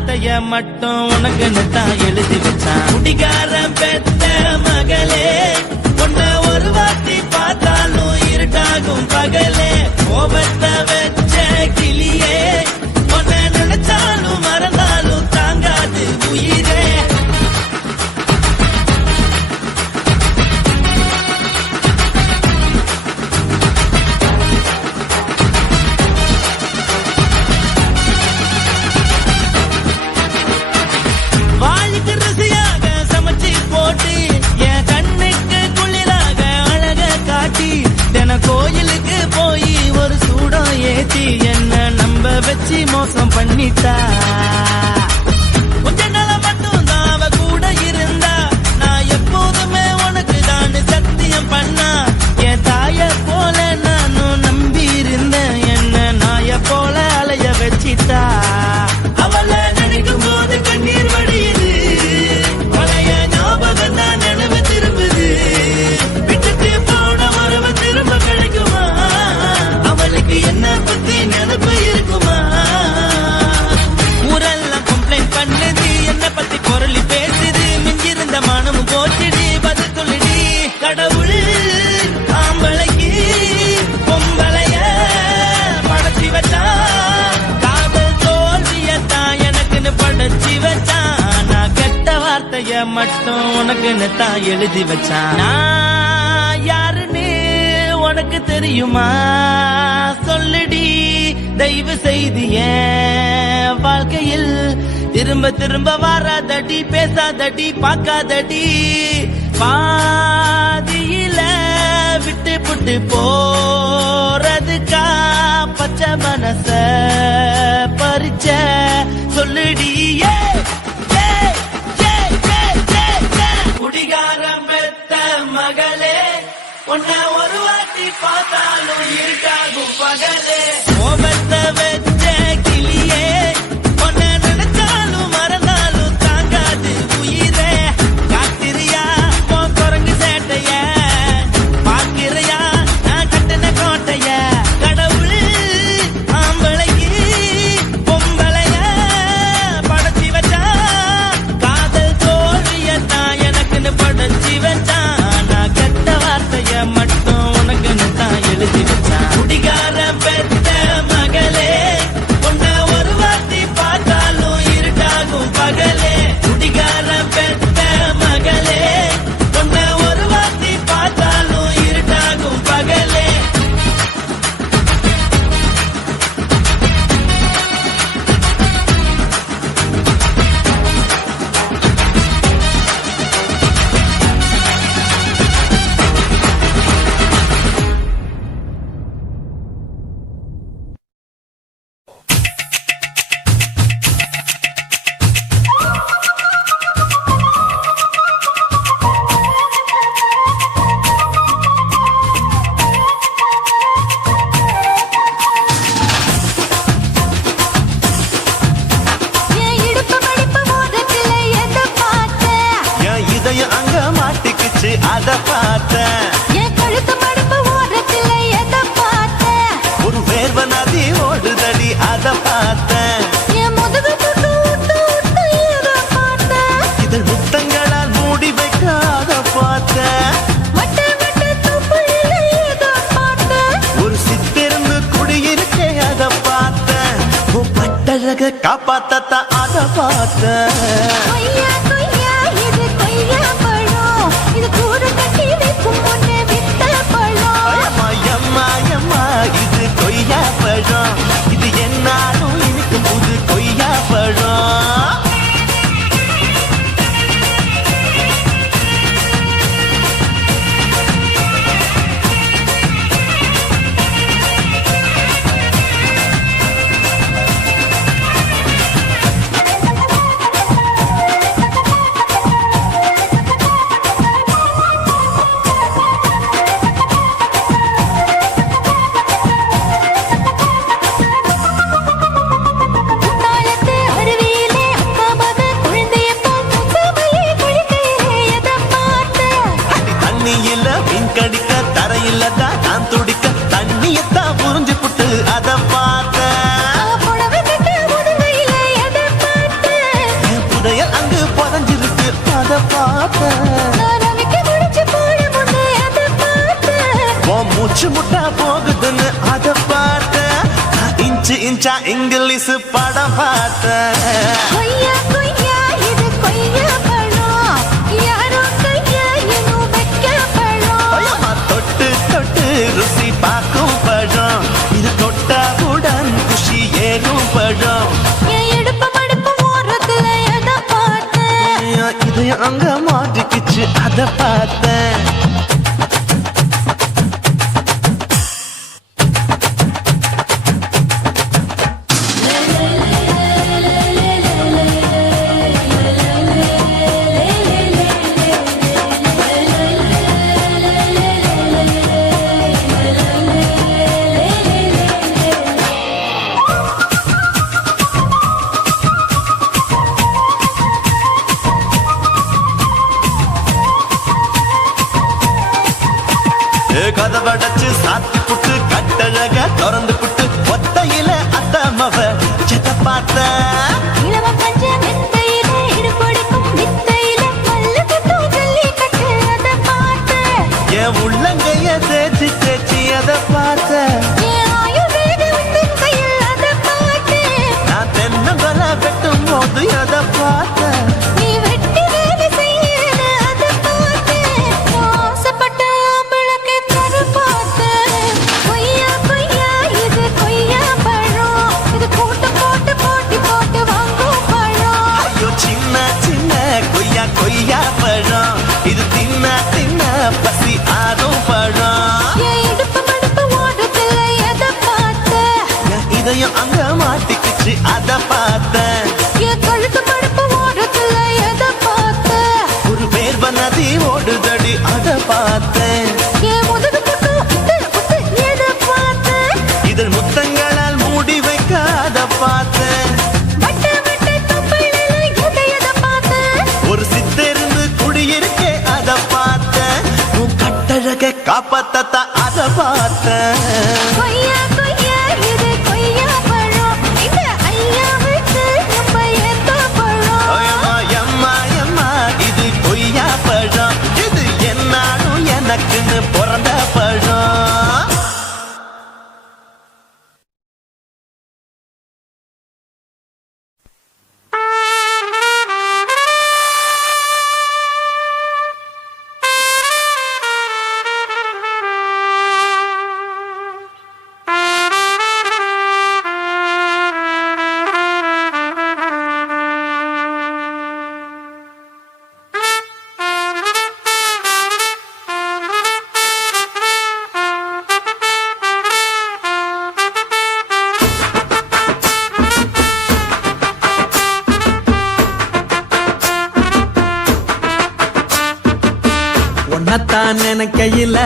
வார்த்தைய மட்டும் உனக்குன்னு தான் எழுதி வச்சான். குடிகாரன் பெத்த மகளே, உன்னை ஒரு வாட்டி பார்த்தாலும் இருட்டாகும் பகலே. கோபத்தை வச்ச கிளியே, உன்னை நினைச்சாலும் மறந்தாலும் தாங்காது உயிரே. வாளுக்கு ருசியாக சமைச்சு போட்டு என் கண்ணுக்கு குளிராக அழக காட்டி தின கோயிலுக்கு போய் ஒரு சூடம் ஏத்தி என்ன நம்ப வச்சு மோசம் பண்ணிட்டா. கொஞ்ச நாள மட்டும் தான் அவ கூட இருந்தா, நான் எப்போதுமே உனக்கு தான் சத்தியம் பண்ணா. என் தாய போல நானும் நம்பி இருந்தேன், என்ன நாய போல அலைய வச்சிட்டா. அவளை நினைக்கும் போது கண்ணீர் வடியுது, பழைய ஞாபகம் தான் நினைவு திரும்புது. விட்டுட்டு போன உறவு திரும்ப கிடைக்குமா? அவளுக்கு என்ன பத்தி நினைப்பு இருக்குமா? ஊரெல்லாம் கம்ப்ளைண்ட் பண்ணுது, என்ன பத்தி குரலி பேசுது. மிஞ்சிருந்த மானமும் போச்சுடி, பதில் சொல்லுடி. கடவுள் ஆம்பளைக்கு பொம்பளைய படைச்சி வச்சா, காதல் தோல்வியத்தான் எனக்குன்னு படைச்சி வச்சான். நான் கெட்ட வார்த்தைய மட்டும் உனக்குன்னு தான் எழுதி வச்சான். நான் யாருன்னு உனக்கு தெரியுமா? சொல்லுடி தயவு செய்து என் வாழ்க்கையில் திரும்ப திரும்ப வராதடி, பேசாதடி, பார்க்காதடி. பாதியில விட்டு புட்டு போறதுக்கா பச்சை மனச பறிச்ச சொல்லுடி. குடிகாரம் பெத்த மகளே, உன்னை ஒரு வாட்டி பார்த்தாலும் இருக்காகும் பகலே. கோபத்தை வச்ச கிளியே, உன்னை நினைச்சாலும் மறந்தாலும் தாங்காது உயிரே. காத்திரியா உன் குரங்கு சேட்டைய, பார்க்கிறையா நான் கட்டின கோட்டைய. கடவுள் ஆம்பளைக்கு பொம்பளைய படைச்சி வச்சா, காதல் தோல்வியத்தான் எனக்குன்னு படைச்சி வச்சான். நான் கெட்ட வார்த்தைய மட்டும் உனக்குன்னு தான் எழுதி வச்சான். குடிகாரன் பெத்த மகளே, உன்னை ஒரு வாட்டி பார்த்தாலும் இருட்டாகும் பகலே. குடிகாரன் பெத்த மகளே, உன்னை ஒரு வாட்டி பார்த்தாலும் இருட்டாகும் பகலே. என் இடுப்பு மடிப்பு மோதத்துல எதை பார்த்தேன்? என் இதயம் அங்க மாட்டிக்குச்சு அத பார்த்தேன். என் கழுத்து மடிப்பு ஓரத்துல எதை பார்த்தேன்? ஒரு வேர்வ நதி ஓடுதடி அத பார்த்தேன். என் முதுகு புட்டு உத்து உத்து எதை பார்த்தேன்? இதழ் முத்தங்களால் மூடி வைக்க அத பார்த்தேன். வட்ட வட்ட துப்புல எதை பார்த்தேன்? ஒரு சித்திருந்து குடியிருக்கே அத பார்த்தேன். உன் பட்டழக காப்பாத்தத்தான் அத பார்த்தேன். கொய்யா கொய்யா இது கொய்யா பழம், இது கூடு கட்டி வைக்கும் முன்னே வித்த பழம். அம்மா அம்மா அம்மா இது கொய்யா பழம், இது என்னாலும் இனிக்கும் புது கொய்யா பழம். பார்த்தேன். நான் ரவிக்கு முடிச்சு போட முன்னே அதை பார்த்தேன். உன் மூச்சு முட்டா போகுதுன்னு அதை பார்த்தேன். நான் இன்ச்சு இன்ச்சா இங்கிலீஷ் படம் பார்த்தேன். கொய்யா கொய்யா இது கொய்யா பழம், யாரோ கையா இன்னும் வைக்க பழம். ஐயம்மா, தொட்டு தொட்டு ருசி பார்க்கும் பழம். இது தொட்டாவுடன் குஷி ஏறும் பழம். என் இடுப்பு மடுப்பு ஓரத்துல எதை பார்த்தேன். என் இதயம் அங்க மாட்டிக்கிச்சு அதை பார்த்தேன். கதவடைச்சு சாத்தி புட்டு கட்டழக திறந்து புட்டு ஒத்தையில அத்தமவ செத்த பார்த்த. இளவ பஞ்ச மெத்தையில இடுப்பொடிக்கும் வித்தையில மல்லு கட்டும் ஜல்லிக்கட்டு அதை பார்த்தேன். என் உள்ளங்கைய தேய்ச்சி தேய்ச்சி அதை பார்த்த. என் ஆயுர்வேத உந்தன் கையில் அதை பார்த்தேன். நான் தென்னங்கொலை வெட்டும் போது அதை பார்த்த. நீ வெட்டி வேலை செய்யற அதை பார்த்தேன். நான் ஆசைப்பட்ட ஆம்பளுக்கு தர பார்த்தேன். கொய்யா கொய்யா இது கொய்யா பழம், இது கூட்டு போட்டு போட்டி போட்டு வாங்கும் பழம். ஐயோ சின்ன சின்ன கொய்யா கொய்யா பழம். இது தின்ன தின்ன பசி ஆறும் பழம். என் இடுப்பு மடுப்பு ஓரத்துல எதை பார்த்தேன். என் இதயம் அங்க மாட்டிக்கிச்சு அதை பார்த்தேன். என் கழுத்து மடுப்பு ஓரத்துல எதை பார்த்தேன். ஒரு வேர்வ நதி ஓடுதடி அதை பார்த்தேன். என் முதுகு பக்கம் உத்து உத்து எதை பார்த்தேன். இதழ் முத்தங்களால் மூடி வைக்க அதை பார்த்தேன். வட்ட வட்ட தொப்பையில எதை பார்த்தேன். ஒரு சித்தெருந்து குடியிருக்கே அதை பார்த்தேன். உன் கட்டழக காப்பாத்தத்த அதை பார்த்தேன். கொய்யா கொய்யா இது கொய்யா பழம், இந்த ஐயாவுக்கு நம்ம எந்த பழம். ஐயம்மா, எம்மா, எம்மா, இது கொய்யா பழம். இது என்னாலும் எனக்குன்னு பிறந்த பழம். உன்னத்தான் நினைக்கையில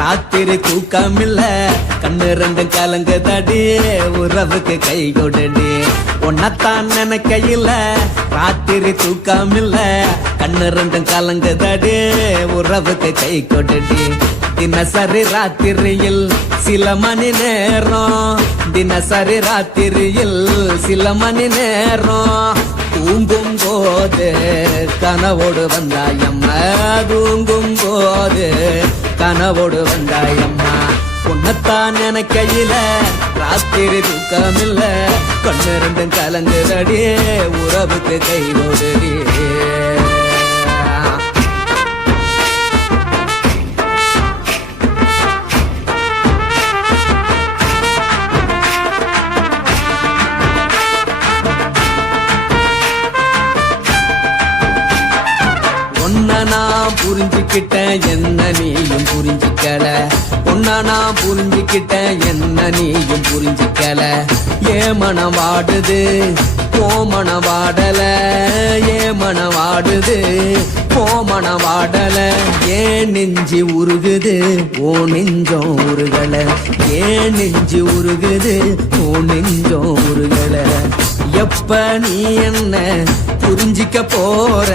ராத்திரி தூக்கமில்ல, கண்ணு ரெண்டும் கலங்குதடி உறவுக்கு கை கொடுடி. உன்னத்தான் நினைக்கையில ராத்திரி தூக்கமில்ல, கண்ணு ரெண்டும் கலங்குதடி உறவுக்கு கை கொடுடி. தினசரி ராத்திரியில் சில மணி நேரம், தினசரி ராத்திரியில் சில மணி நேரம் தூங்கும் போது கனவோடு வந்தாயம்மா, தூங்கும் போது கனவோடு வந்தாயம்மா. உன்னத்தான் நினைக்கையில ராத்திரி தூக்கமில்ல, கண்ணு ரெண்டும் கலங்குதடி உறவுக்கு கை ஓடுடி. நான் புரிஞ்சுக்கிட்டேன் என்ன நீயும் புரிஞ்சுக்கல, உன்ன நான் புரிஞ்சுக்கிட்டேன் என்ன நீயும் புரிஞ்சுக்கல. ஏ மனம் வாடுது ஓ மனம் வாடல, ஏ மனம் வாடுது ஓ மனம் வாடல. ஏன் நெஞ்சு உருகுது ஓ நெஞ்சம் உருகல, ஏன் நெஞ்சு உருகுது ஓ நெஞ்சம் உருகல. எப்ப நீ என்ன புரிஞ்சிக்க போற,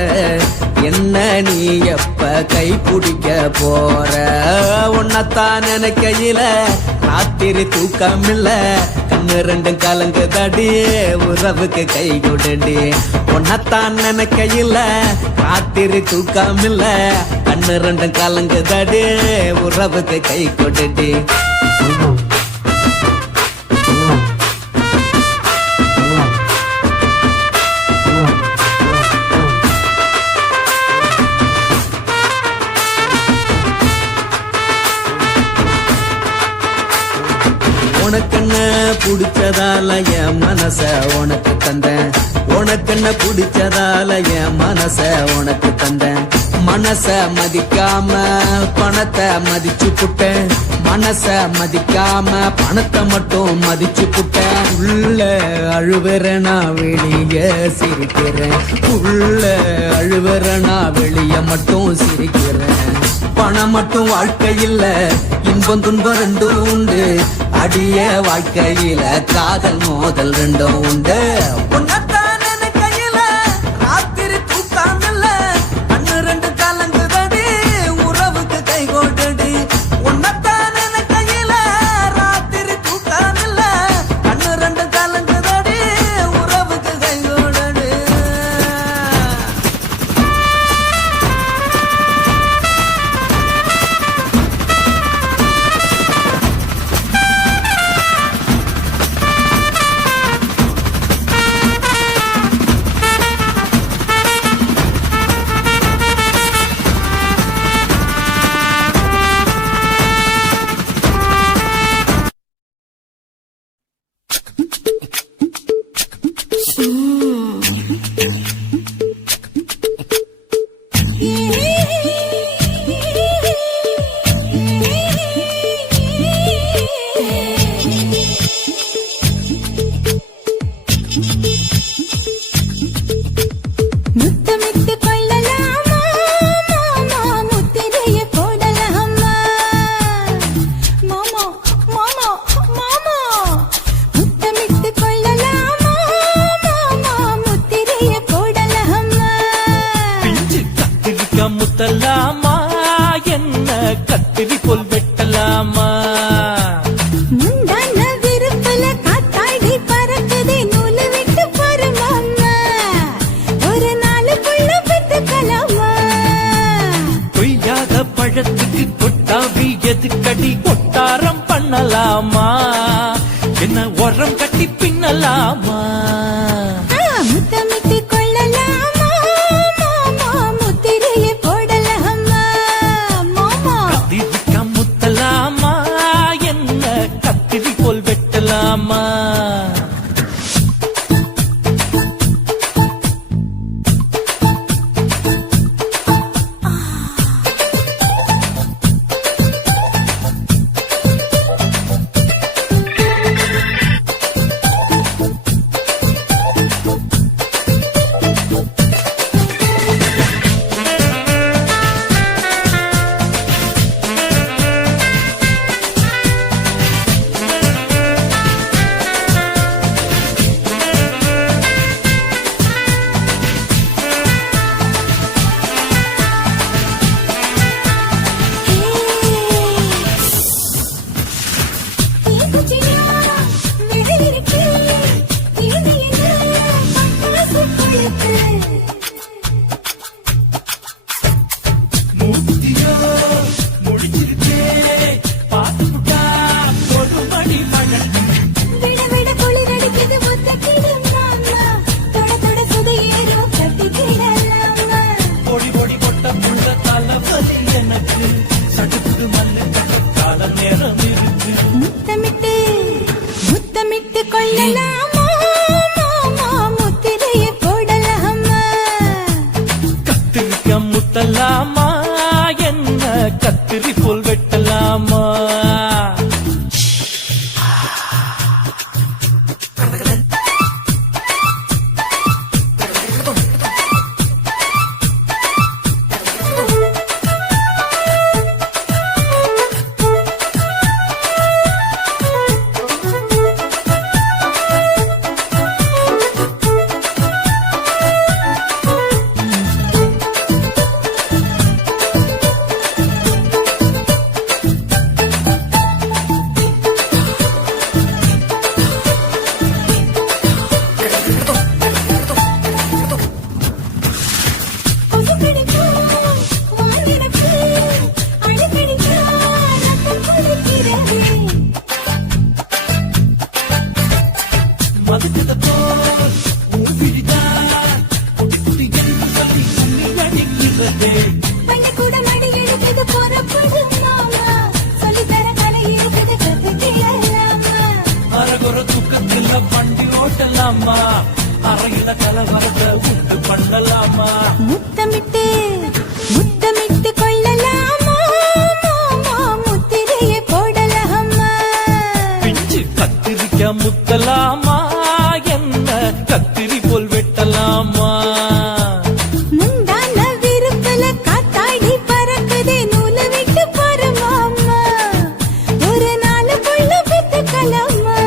என்ன நீ எப்ப கை பிடிக்க போற உன்னத்தான் நினைக்கையில ராத்திரி தூக்கம் இல்ல கண்ணு ரெண்டும் கலங்குதடி உறவுக்கு கை கொடுடி உன்னத்தான் நினைக்கையில ராத்திரி தூக்கம் இல்ல கண்ணு ரெண்டும் கலங்குதடி உறவுக்கு கை கொடுடி உனக்கென்ன பிடிச்சதால என் மனச உனக்கு தந்தேன் உனக்கென்ன பிடிச்சதால என் மனச உனக்கு தந்தேன் மனச மதிக்காம பணத்தை மதிச்சு புட்டேன் மனச மதிக்காம பணத்தை மட்டும் மதிச்சு புட்டேன் உள்ள அழுவுற நான் வெளிய சிரிக்கிறேன் உள்ள அழுவுற நான் வெளிய மட்டும் சிரிக்கிறேன் பணம் மட்டும் வாழ்க்கையில் இன்பம் துன்பம் ரெண்டும் உண்டு அடிய வாழ்க்கையில காதல் மோதல் ரெண்டும் உண்டு உன்னத்தான் நினைக்கையில ராத்திரி தூக்கம் இல்ல கண்ணு ரெண்டு கலங்குதடி உறவுக்கு கை கோட்டடி உன்னத்தான் நினைக்கையில ராத்திரி தூக்கம் இல்ல கண்ணு ரெண்டு கலங்குதடி உறவுக்கு கை கோட்டடி முத்தமிட்டு கொள்ளலாமா மாமா முத்திரைய போடலாமா மாமா மாமா மாமா முத்தமிட்டு கொள்ளலாமா மாமா முத்திரைய போடலாமா பிஞ்சு கத்திரிக்க முத்தலாமா என்ன கத்திரி போல் வெட்டலாமா முந்தான விருப்பல காத்தாடி பறக்குதே நூலு விட்டு பாரு மாமா ஒரு நாளுக்குள்ள பெத்துக்கலாமா கொய்யாத பழத்துக்கு கொட்டாவி எதுக்கடி கொட்டாரம் பண்ணலாமா என்ன உரம் கட்டி பின்னலாமா முத்தமிட்டு கொள்ளலாமா மாமா முத்திரைய போடலாமா மாமா கத்திரிக்க முத்தலாமா என்ன கத்திரி போல் வெட்டலாமா பையன் கூட மடி எடுக்குது புறப்படும் மாமா சொல்லித்தர கலை இருக்குது கத்துக்கலாமா அரகுற தூக்கத்துல வண்டி ஓட்டலாமா அறையில கலவரத்தை உண்டு பண்ணலாமா முத்தமிட்டு முத்தமிட்டு கொள்ளலாமா மாமா முத்திரையை போடலாமா பிஞ்சு கத்திரிக்க முத்தலாமா என்ன கத்திரி போல் வெட்டலாமா முந்தான விருப்பல காத்தாடி பறக்குதே நூலை விட்டு போற மாமா ஒரு நாள் புள்ள வித்துக்கலாமா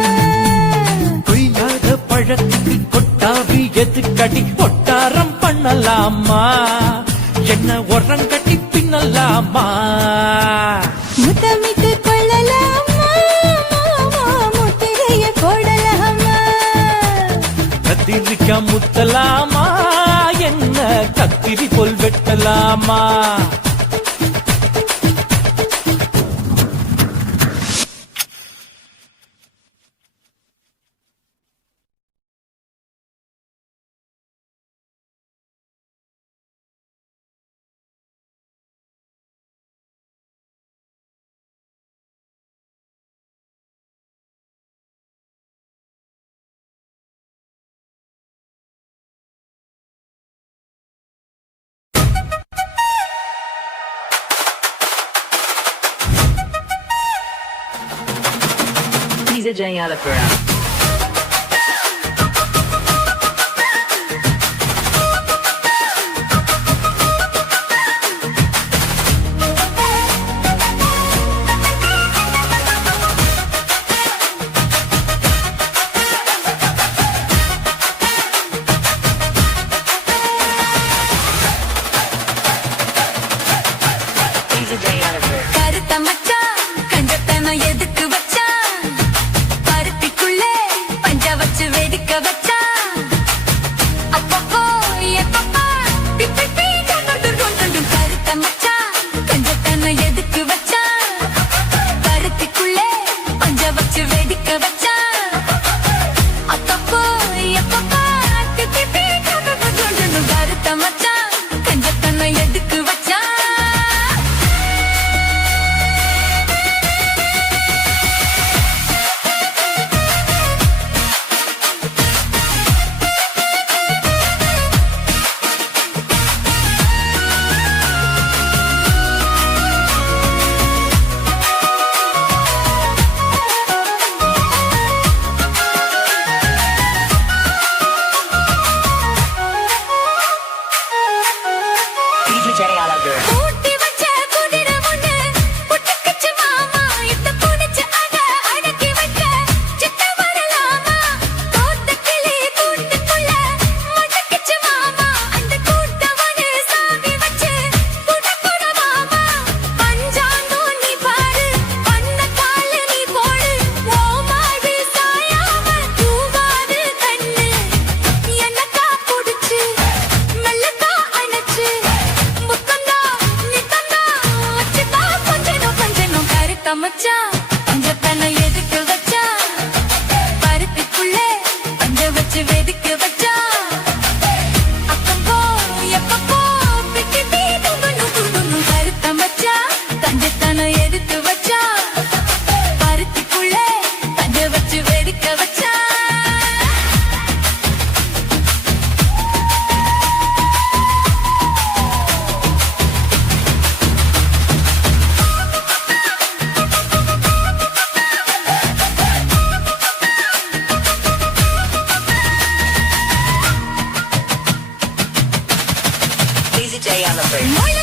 கொய்யாத பழத்துக்கு கொட்டாவி எதுக்கடி கொட்டாரம் பண்ணலாமா என்ன உரங்கட்டி பின்னலாமா முத்தமிட்டு கொள்ளலாமா மாமா முத்திரையை போடலாமா கத்திரிக்க முத்தலாமா என்ன கத்திரி போல் வெட்டலாமா DJ Alapura. கருத்த மச்சான் கண்டத்தன எதுக்கு வச்சான் பருத்திக்குள்ளே பஞ்ச வச்சு வெடிக்க வச்சான் அப்பப்போ எப்பப்பா பிப்பி பீ கொண்டு கருத்த மச்சான் கண்டத்தன எதுக்கு வச்சான் பருத்திக்குள்ளே பஞ்ச வச்சு வெடிக்க வச்சான் அப்பப்போ எப்பப்பா பிப்பி பீ கொண்டு கருத்த மச்சான் கண்டத்தன எதுக்கு வச்சான் DJ Alapura. ஊட்டி வச்ச குதிரை ஒண்ணு புட்டுக்குச்சு மாமா இத்த புடிச்சு அத அடக்கி வைக்க சித்த வரலாமா தோட்ட கிளி கூட்டுக்குள்ள முடக்குச்சு மாமா அந்த கூட்டவனு சாவி வச்சு புடப்புட மாமா பஞ்சாங்கோ நீ பாரு பண்ண கால நீ போடு ஓ மாடு சாயாம தூவாது கண்ணு என்னக்கா புடிச்சு மெல்லக்கா அணைச்சு முத்தந்தா நீ தந்தா வச்சுக்கா கொஞ்சம் கருத்த மச்சான் பஞ்சத்தனை எதுக்கு வச்சா பருத்திக்குள்ளே பஞ்ச வச்சு வெடிக்க வச்சா அப்பப்போ எப்பப்போ பிட்டி பீ துங்கணும் கருத்த மச்சான் பஞ்சத்தனை எதுக்கு வச்சா பருத்திக்குள்ளே பஞ்ச வச்சு வெடிக்க வச்சா DJ Alapura. முள்ள